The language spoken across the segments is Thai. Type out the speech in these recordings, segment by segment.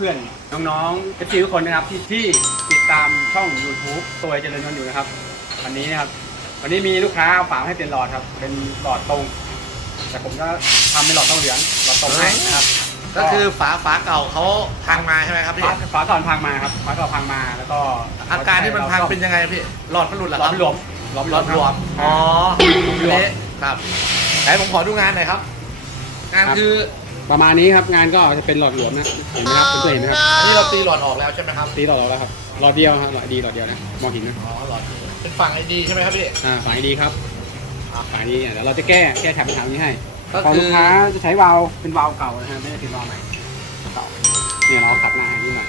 เพื่อนๆ น้องๆเอฟซีทุกคนนะครับที่ที่ติดตามช่อง YouTube ตัวเจริญนนท์อยู่นะครับวันนี้นะครับ วันนี้มีลูกค้าเอาฝามาให้เป็นหลอดครับ เป็นหลอดตรง แต่ผมจะทำเป็นหลอดทองเหลืองหลอดตรงให้นะครับก็คือฝาฝาเก่าเขาพังมาใช่ไหมครับพี่ฝาฝาก่อนพังมาครับฝาก่อนพังมาแล้วก็อาการที่มันพังเป็นยังไงพี่หลอดมันหลุดเหรอหลคอรัดบหลวมหลอดหลอดหลวมอ๋อ๋ออเละครับไหนผมขอดูงานหน่อยครับ งานคือ ประมาณนี้ครับงานก็จะเป็นหลอดหลวมนะเห็นไหมครับเพื่อนๆเห็นไหมครับอันนี้เราตีหลอดออกแล้วใช่ไหมครับตีหลอดออกแล้วครับหลอดเดียวครับหลอดดีหลอดเดียวนะมองเห็นนะอ๋อหลอดเป็นฝั่งไอดีใช่ไหมครับพี่อ่าฝาดีครับฝาดีเนี่ยเดี๋ยวเราจะแก้แก้แถบปัญหานี้ให้ก็ของคืลูอกค้าจะใช้วาล์วเป็นวาล์วเก่านะฮะไม่ได้เป็นวาล์วใหม่เก่าเนี่ยเราขัดหน้าให้นิดหน่อย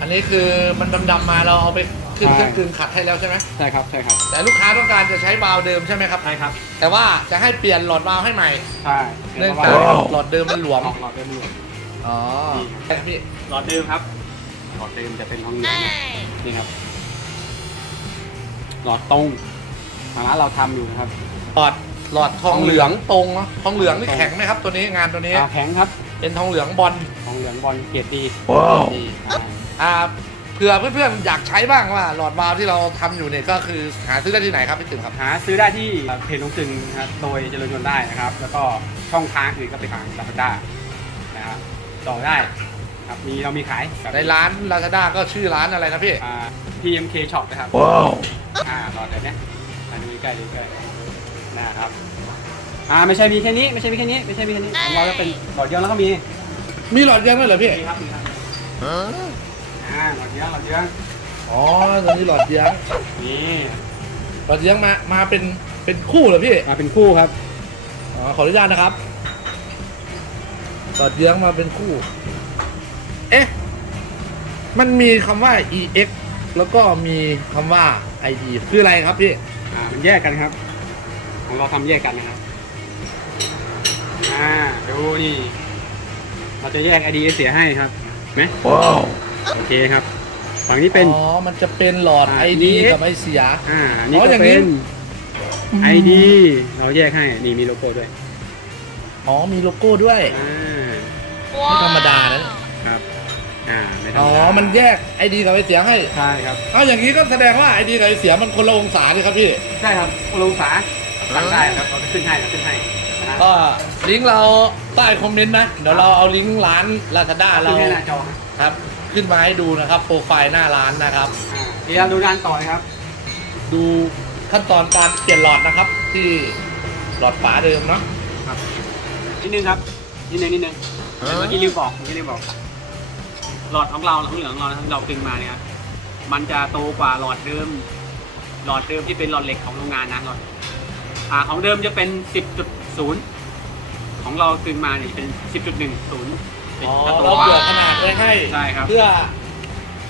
อันนี้คือมันดำๆมาเราเอาไป ขึ้นใช่เครื่องกลึงขัดให้แล้วใช่ไหมใช่ครับใช่ครับแต่ลูกค้าต้องการจะใช้วาล์วเดิมใช่ไหมครับ ใช่ครับแต่ว่าจะให้เปลี่ยนหลอดวาล์วให้ใหม่ใช่เนื่องพจากราะว่าหลอดเดิมมันหลวมหลอดเดิมหลวมอ๋อนี่พี่หลอดเดิมครับ หลอดเดิมจะเป็นทองเหลืองนะนี่ครับ หลอดตรงทางร้านเราทำอยู่นะครับ หลอดหลอดทองเหลืองตรงเนอะทองเหลืองนี่แข็งไหมครับตัวนี้งานตัวนี้ อ่าแข็งครับเป็นทองเหลืองบอลทองเหลืองบอลเกรดดีดีอ่าอ่า เผื่อเพื่อนๆอยากใช้บ้างว่า หลอดวาล์วที่เราทำอยู่เนี่ยก็คือหาซื้อได้ที่ไหนครับพี่ติ๋มครับ หาซื้อได้ที่เพจลงตึงนะครับโดยเจริญยนต์ได้นะครับ แล้วก็ช่องทางอื่นก็ไปทางลาซาด้านะครับต่อได้ครับมีเรามีขายกับในร้าน Lazada ก็ชื่อร้านอะไรนะพี่ อ่า PMK Shop นะครับอ่าตอนเดี๋ยวนี้อ่าดูใกล้ดูใกล้นะครับอ่าไม่ใช่มีแค่นี้ไม่ใช่มีแค่นี้ไม่ใช่มีแค่นี้ของเราจะเป็นหลอดเดียวแล้วก็มีมีหลอดยังด้วยเหรอพี่ มีครับมีครับอ่าหลอดเดียวหลอดเดียวอ๋อตัวนี้หลอดเยียงนี่หลอดเยียงมามาเป็นเป็นคู่เหรอพี่มาเป็นคู่ครับอ๋อขออนุญาตนะครับหลอดเยียงมาเป็นคู่ เอ๊ะมันมีคำว่า ex แล้วก็มีคำว่า id คืออะไรครับพี่อ่ามันแยกกันครับของเราทำแยกกันนะครับอ่าดูนี่เราจะแยก ID เสียให้ครับเห็นไหมว้าว โอเคครับ ฝั่งนี้เป็น อ๋อ มันจะเป็นหลอดอ่า id EX กับไอเสีย อ่าอันนี้อ๋อก็อย่างนี้ เป็น ID เราแยกให้ นี่มีโลโก้ด้วย อ๋อ มีโลโก้ด้วย อ่า ไม่ธรรมดานะ ครับ อ่า ไม่ธรรอ๋อ ดามันแยก id กับไอเสียให้ ใช่ครับ เอาอย่างนี้ก็แสดงว่า id กับไอเสียมันคนละองศาเลยครับพี่ใช่ครับคนละองศาสั่งได้ครับเราจะขึ้นให้เราขึ้นให้นะก็ลิงก์เราใต้คอมเมนต์นะ เดี๋ยวเราเอาลิงก์ร้าน Lazada เราขึ้นให้หน้าจอครับครับ ขึ้นมาให้ดูนะครับ โปรไฟล์หน้าร้านนะครับอ่าเดี๋ยวเราดูงานต่อเลยครับ ดูขั้นตอนการเปลี่ยนหลอดนะครับ ที่หลอดฝาเดิมเนาะนิดนึงครับ นิดนึงนิดนึงเมื่อกี้ลืมบอกเมื่อกี้ลืมบอก หลอดของเราหลอดของเหลืองของเราที่เราตึงมาเนี่ยครับมันจะโตกว่าหลอดเดิม หลอดเดิมที่เป็นหลอดเหล็กของโรงงานนะหลอดอ่าของเดิมจะเป็น 10.0 ของเราตึงมาเนี่ยเป็น 10.10 เป็นอ๋อจะโตเรากว่าเผื่อขนาดไว้ให้ใช่ครับ เพื่อ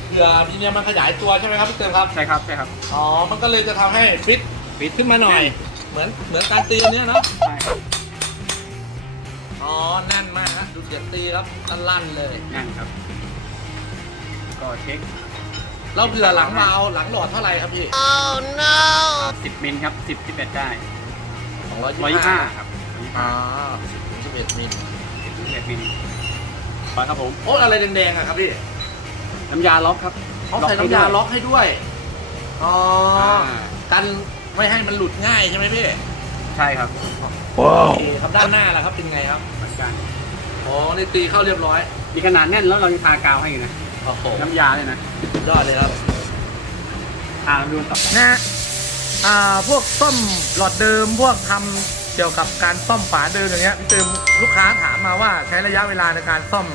เผื่อทีเนี้ยมันขยายตัวใช่ไหมครับพี่เติมครับ ใช่ครับใช่ครับอ๋อ มันก็เลยจะทำให้ฟิตฟิตขึ้นมาหน่อย เหมือนเหมือนการตีอันเนี้ยเนาะ ใช่ครับอ๋อ แน่นมากนะดูเสียงตีครับลั่นๆเลย นั่นครับ ก็เช็คเราเผื่อหลังวาล์วหลังหลอดเท่าไหร่ครับพี่10มิลครับ10 11ได้สองร้อย125ครับอ๋อสิบเอ็ดมิล10 11มิล ไปครับผมโอ้อะไรแดงๆอะครับพี่น้ำยาล็อกครับเขาใส่น้ำยาล็อกให้ด้วยอ๋ออ่ากันไม่ให้มันหลุดง่ายใช่ไหมพี่ใช่ครับโอเคครับด้านหน้าล่ะครับเป็นไงครับเหมือนกันอ๋อนี่ตีเข้าเรียบร้อยมีขนาดแน่นแล้วเรายังทากาวให้อยู่นะโอ้โหน้ำยาเลยนะสุดยอดเลยครับอ่าเราดูต่อนะอ่าพวกซ่อมหลอดเดิมพวกทำเกี่ยวกับการซ่อมฝาเดิมอย่างเงี้ยพี่เติมลูกค้าถามมาว่าใช้ระยะเวลาในการซ่อม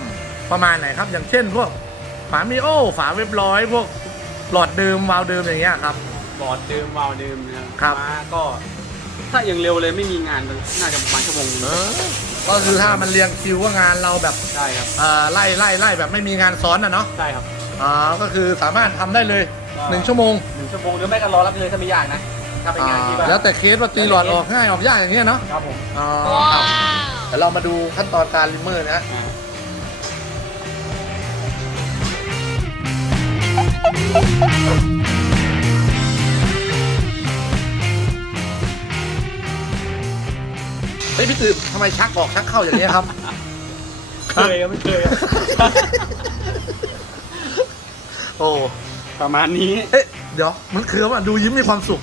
ประมาณไหนครับ อย่างเช่นพวกฝามิโอฝาเว็บร้อย พวกหลอดเดิมวาล์วเดิมอย่างเงี้ยครับ บอร์ดเดิมวาล์วเดิมนะครับครับมาก็ ถ้าอย่างเร็วเลยไม่มีงานน่าจะประมาณชั่วโมงนึงก็คือถ้ามันเรียงคิวว่างานเราแบบใช่ครับเอ่อไล่ไล่ไล่แบบไม่มีงานซ้อนนะเนาะใช่ครับอ๋อก็คือสามารถทำได้เลยหนึ่งชั่วโมงหนึ่งชั่วโมงหรือไม่ก็รอรับเลยถ้าไม่ยากนะถ้าเป็นงานที่แบบแล้วแต่เคสว่าตีหลอดออกง่ายออกยากอย่างเงี้ยเนาะครับผม อ๋อครับเดี๋ยวเรามาดูขั้นตอนการริมเมอร์นะอ่า ฮ้ยพี่ตื่นทำไมชักออกชักเข้าอย่างเงี้ยครับ เคยครับไม่เคยครับ โอ้ประมาณนี้ เอ๊ะเดี๋ยวมันคือว่าดูยิ้มมีความสุข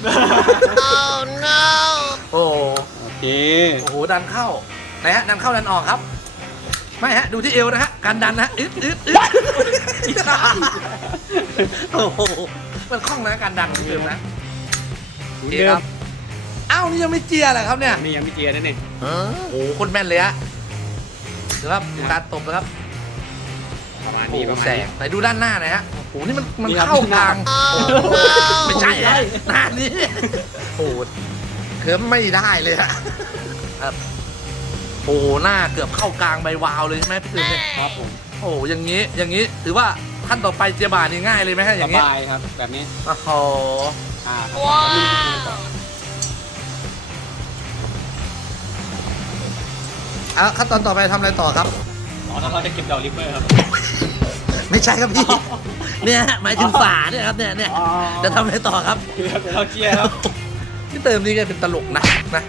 โอ้โอเค โอ้โหดันเข้าไหนฮะดันเข้าดันออกครับ ไม่ฮะดูที่เอวนะฮะการดันนะฮะอึดอึดอึดโอ้โหมันคล่องนะการดันของเดิมนะ โอเคครับ อ้าวนี่ยังไม่เจียเหรอครับเนี่ย นี่ยังไม่เจียนั่นเองโอ้โหคนแม่นเลยฮะเดี๋ยวครับดูการตบนะครับประมาณโอ้นี้โหประมาณแสนี้งไหนดูด้านหน้าหน่อยฮะ โอ้โห นี่มันมันนี่ครับเข้ากลางหน้าโอ้โหไม่ใช่ฮะหน้านี้โอ้โหเคิร์มไม่ได้เลยฮะครับโอ้โหหน้าเกือบเข้ากลางใบวาวเลยใช่ไหมพี่ตื่นเนี่ยครับผมโอ้โหอย่างนี้ อย่างนี้ ถือว่าขั้นต่อไปเจียบานี่ง่ายเลยไหมฮะอสย่างนี้บายครับ แบบนี้ โอ้โห อ่าครั บอะขั้นตอนต่อไปทำอะไรต่อครับ อ๋อถ้าเราจะเก็บดอกลิปเปอร์ครับ ไม่ใช่ครับพี่ เนี่ยหมายถึงฝาเนี่ยครับเนี่ยเนี่ยอ๋อ จะทำอะไรต่อครับเดี๋ยวเราเจียครับพี่เติมนี่แกเป็นตลกนะนะ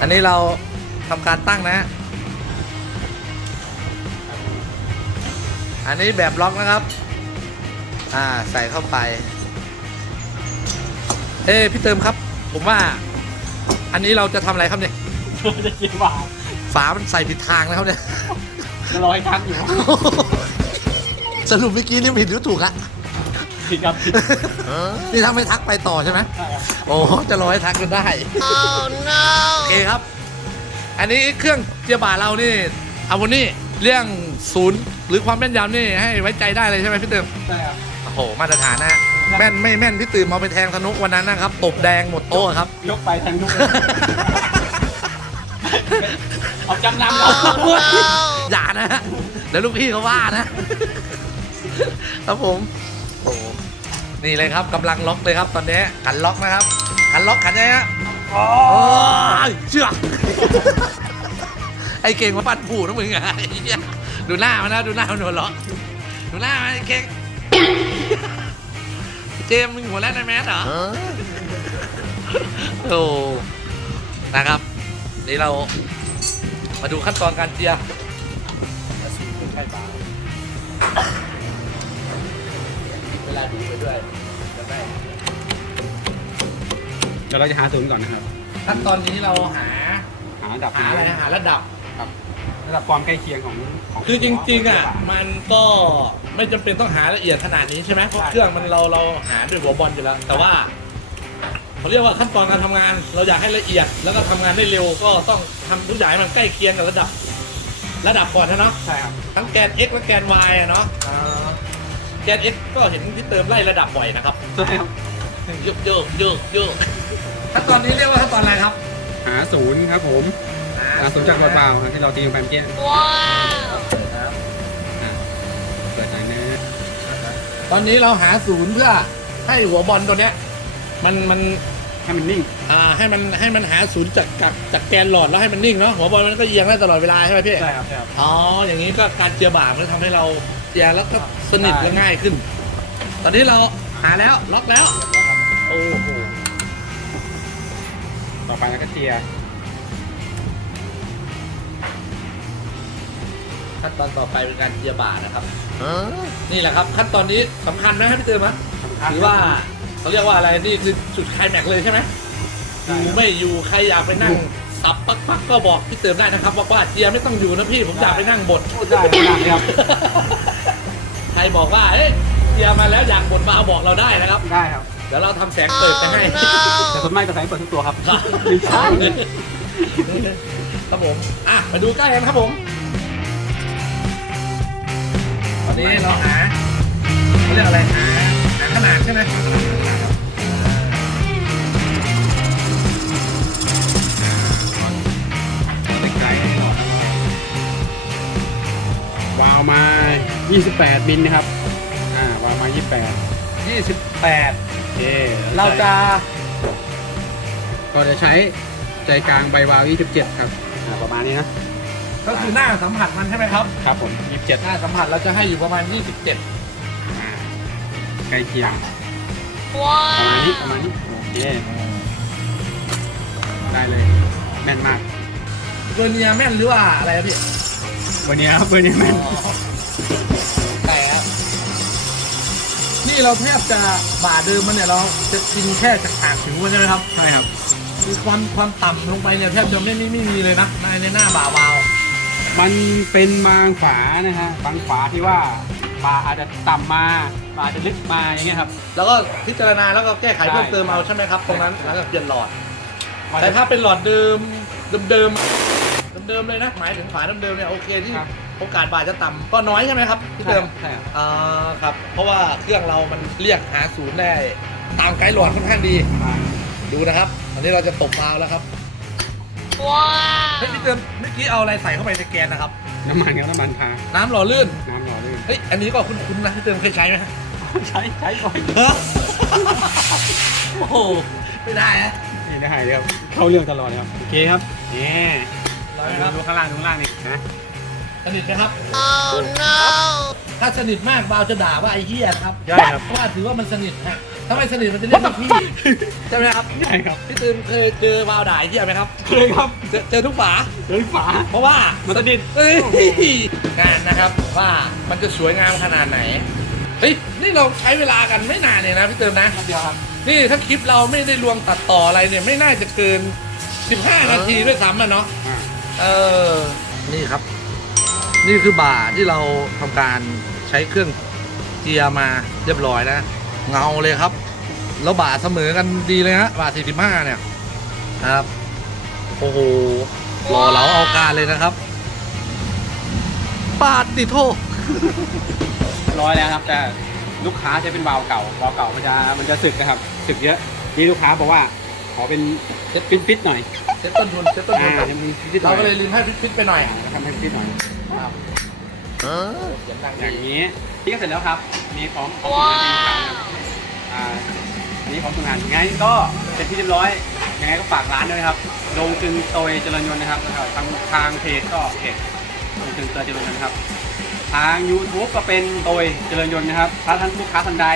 อันนี้เราทำการตั้งนะฮะอันนี้แบบล็อกนะครับ อ่าใส่เข้าไป เอ้พี่เติมครับ ผมว่า อันนี้เราจะทำอะไรครับเนี่ย จะเจียบาทฝามันใส่ผิดทางนะครับเนี่ยจะรอให้ทักอยู่สรุปเมื่อกี้นี่ผิดหรือถูกอะผิดครับผิดนี่ถ้าไม่ทักไปต่อใช่ไหมใช่ครับโอ้จะรอให้ทักกันได้โอเคครับ อันนี้เครื่องเจียบาเรานี่เอาวันนี้เรื่องศูนย์หรือความแม่นยำนี่ให้ไว้ใจได้เลยใช่ไหมพี่เติมใช่ครับโอ้โหมาตรฐานนะฮะแม่นไม่แม่นพี่ตื่นมาไปแทงสนุกวันนั้นนะครับตบแดงหมดโต๊ะครับ ยกไปทางนู้น เลยเอาจำนำเราอย่านะฮะเดี๋ยวลูกพี่เขาว่านะ ครับผมโอ้โหนี่เลยครับกำลังล็อกเลยครับ ตอนนี้ขันล็อกนะครับขันล็อกขันยังไงฮะอ๋อโอ้ยเชื่อไอ้เก่งมาปั่นผูนะมึงอะไอ้เหี้ยดูหน้ามันนะดูหน้ามันหัวเราะดูหน้ามันไอ้เก่งเจมส์มึงหัวแรกในแมสเหรอโอ้นะครับ นี่เรามาดูขั้นตอนการเจียใช่ปลาเวลาดูไปด้วยจะได้เดี๋ยวเราจะหาศูนย์ก่อนนะครับ ขั้นตอนนี้เราหาหาระดับหาอะไรหาระดับ ระดับความใกล้เคียงของของคือจริงๆอะมันก็ไม่จำเป็นต้องหาละเอียดขนาดนี้ใช่ไหมเพราะเครื่องมันเราเราหาด้วยหัวบอลอยู่แล้ว แต่ว่า เขาเรียกว่าขั้นตอนการทำงาน เราอยากให้ละเอียด แล้วก็ทำงานได้เร็วก็ต้องทำทุกอย่างให้มันใกล้เคียงกับระดับ ระดับก่อนนะเนาะใช่ครับทั้งแกน x และแกน y อะเนาะแกน x ก็เห็นที่เติมไล่ระดับบ่อยนะครับใช่ครับโยกโยกโยกโยกขั้นตอนนี้เรียกว่าขั้นตอนอะไรครับ หาศูนย์ครับผมหาศูนย์จากหลอดเปล่าที่เราตีลงไปเมื่อกี้เปิดหน่อยนะตอนนี้เราหาศูนย์เพื่อให้หัวบอลตัวเนี้ย มันมันให้มันนิ่งอ่าให้มันให้มันหาศูนย์จากกับจากแกนหลอดแล้วให้มันนิ่งเนาะหัวบอลมันก็เอียงได้ตลอดเวลาใช่ไหมพี่ใช่ครับใช่ครับ อ๋ออย่างนี้ก็การเจียบ่ามันก็ทำให้เราเจียแล้วก็สนิทใช่และง่ายขึ้น ตอนนี้เราหาแล้วล็อกแล้วโอ้โหต่อไปแล้วก็เจียร์ขั้นตอนต่อไปเป็นการเจียบ่านะครับนี่แหละครับ ขั้นตอนนี้สำคัญไหมครับพี่เติมครับสำคัญหรือว่า เขาเรียกว่าอะไรนี่คือจุดไคลแม็กซ์เลยใช่ไหมอยู่ไม่อยู่ใครอยากไปนั่งสับปักปักก็บอกพี่เติมได้นะครับบอกว่าเจียไม่ต้องอยู่นะพี่ผมอยากไปนั่งบดพูดได้พูดได้ครับ ใครบอกว่าเอ๊ะเจียมาแล้วอยากบดมาเอาบอกเราได้นะครับ ได้ครับ เดี๋ยวเราทำแสงเปิดไปให้แต่ส่วนมากจะใส่เปิดทุกตัวครับครับไม่ใช่ครับผม อะ มาดูใกล้กันครับผมตอนนี้เราหาเขาเรียกอะไรหาหา ขนาดใช่ไหมไกลๆหน่อยวาวมา 28 มิลนะครับ อ่าวาวมา 28ยี่สิบแปดโอเคเราจะก็จะใช้ใจกลางใบวาว 27 ครับอ่าประมาณนี้นะ ก็คือหน้าสัมผัสมันใช่ไหมครับ ครับผม 27 หน้าสัมผัสเราจะให้อยู่ประมาณ 27 ใกล้เคียงประมาณนี้ประมาณนี้โอเคได้เลยแม่นมากโอเคเบอร์เนียแม่นหรือว่าอะไรอะพี่วันนี้ครับวันนี้แม่นไก่ครับนี่เราแทบจะบ่าเดิมมันเนี่ยเราจะกินแค่จากหางถึงมันใช่ไหมครับใช่ครับคือความความต่ำลงไปเนี่ยแทบจะไม่ไม่ไม่มีเลยนะในในหน้าบ่าวาว มันเป็นบางฝานะฮะบางฝาที่ว่า ฝาอาจจะต่ำมาฝาอาจจะลึกมาอย่างเงี้ยครับ แล้วก็พิจารณาแล้วก็แก้ไขใช่เพิ่มเติมเอาใช่ไหมครับตรงนั้นแล้วก็เปลี่ยนหลอดแต่ถ้าเป็นหลอดเดิมเดิมๆเดิมๆเลยนะหมายถึงฝาเดิมๆเนี่ยโอเคที่ครับ โอกาสบาดจะต่ำก็น้อยใช่ไหมครับที่เดิมใช่ครับ อ่าครับ เพราะว่าเครื่องเรามันเรียกหาศูนย์ได้ตามไกด์หลอดค่อนข้างดีใช่ดูนะครับ อันนี้เราจะตบวาล์วแล้วครับว้าวเฮ้ยพี่เติมเมื่อกี้เอาอะไรใส่เข้าไปในแกนนะครับ น้ำมันครับน้ำมันพาน้ำหล่อลื่นน้ำหล่อลื่น เฮ้ย อันนี้ก็คุ้นๆนะพี่เติมเคยใช้ไหมฮะใช้ใช้ก่อนโอ้โหไม่ได้นะนี่ได้เลยครับเข้าเรื่องตลอดเลยครับโอเคครับนี่ร้อยครับดูข้างล่างดูข้างล่างนี่นะสนิทไหมครับถ้าสนิทมากบาวจะด่าว่าไอ้เหี้ยนะครับใช่ครับเพราะว่าถือว่ามันสนิทฮะ ถ้าไม่สนิทมันจะเรียกว่าพี่ใช่ไหมครับใช่ครับพี่ตื่นเคยเจอบาวด่าไอ้เหี้ยไหมครับเคยครับเจอเจอทุกฝา เฮ้ยฝาเพราะว่ามันสนิทเอ้ยงานนะครับว่ามันจะสวยงามขนาดไหนเฮ้ยนี่เราใช้เวลากันไม่นานเลยนะพี่เติมนะ เดียวครับนี่ถ้าคลิปเราไม่ได้รวมตัดต่ออะไรเนี่ยไม่น่าจะเกิน 15 นาทีด้วยซ้ำอะเนาะอ่าเออนี่ครับ นี่คือบ่าที่เราทำการใช้เครื่องเจียร์มาเรียบร้อยนะ เงาเลยครับ แล้วบ่าเสมอกันดีเลยฮะบ่า45เนี่ยนะครับโอ้โหหล่อเหลาเอาการเลยนะครับปาดติโทร้อยแล้วครับ แต่ลูกค้าจะเป็นวาล์วเก่าวาล์วเก่ามันจะมันจะสึกนะครับสึกเยอะนี่ลูกค้าบอกว่า ขอเป็นเซ็ตฟิตๆหน่อยเซ็ตต้นทุนเซ็ตต้นทุอ่านจะมีฟิตๆหเราน่อยก็เลยลืมให้ฟิตๆไปหน่อย ทำให้ฟิตๆหน่อยครับ เสียงดังอย่างดีนี้ที่ก็เสร็จแล้วครับ มีพร้อมของทำงานเป็นครับอ่าอันนี้พร้อมทำงานยังไงก็เสร็จที่เรียบร้อยยังไงก็ฝากร้านด้วยนะครับลงจึงโตยเจริญยนต์นะครับแล้วก็ทางทางเพจก็เพจลงจึงโตยเจริญยนต์นะครับ ทาง YouTube ก็เป็นโตยเจริญยนต์นะครับถ้าท่านลูกค้าท่านใด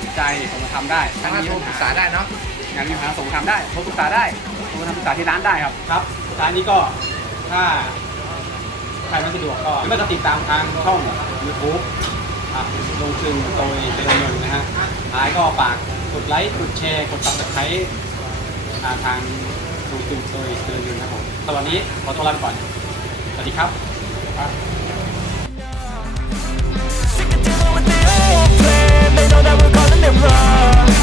สนใจผมมาทำได้ทางร้านโทรปรึกษาได้เนาะ อยากมีปัญหาส่งมาทำได้โทรปรึกษาได้โทรมาทำปรึกษาที่ร้านได้ครับครับร้านนี้ก็ถ้าใครไม่สะดวกก็ไม่ต้องติดตามทางช่อง YouTube อะลงซึ่งโตยเจริญยนต์นะฮะท้ายก็ฝากกดไลค์ กดแชร์ กดติดตามทางลงซึ่งโตยเจริญยนต์นครับผมสำหรับวันนี้ขอตัวลาไปก่อน สวัสดีครับ Sick of dealing with the old plan. They know that we're calling it wrong.